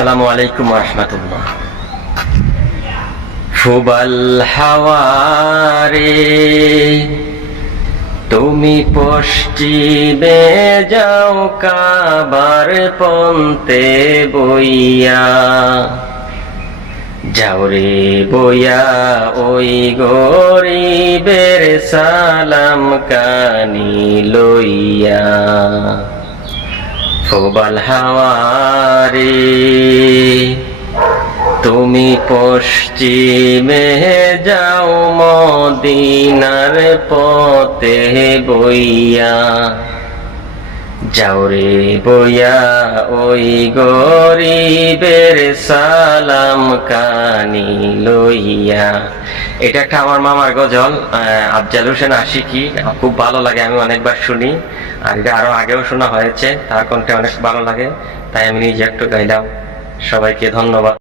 আসসালামু আলাইকুম রহমতুল্লাহ। ফুবাল হাওয়ারে, তুমি পশ্চিমে যাও কাবার পন্তে বইয়া। যাও রে বইয়া, ওই গরিবের সালাম কানি লইয়া। ফোবাল হাওয়ারে তুমি পশ্চিমে যাও মদিনার পথে বইয়া যাও রে বইয়া ওই গরিবের সালাম কানি লইয়া। এটা একটা আমার মামার গজল আফজাল হোসেন আশিকি খুব ভালো লাগে, আমি অনেকবার শুনি। আর এটা আরও আগেও শোনা হয়েছে, তার কণ্ঠে অনেক ভালো লাগে, তাই আমি নিজে একটু গাইলাম। সবাইকে ধন্যবাদ।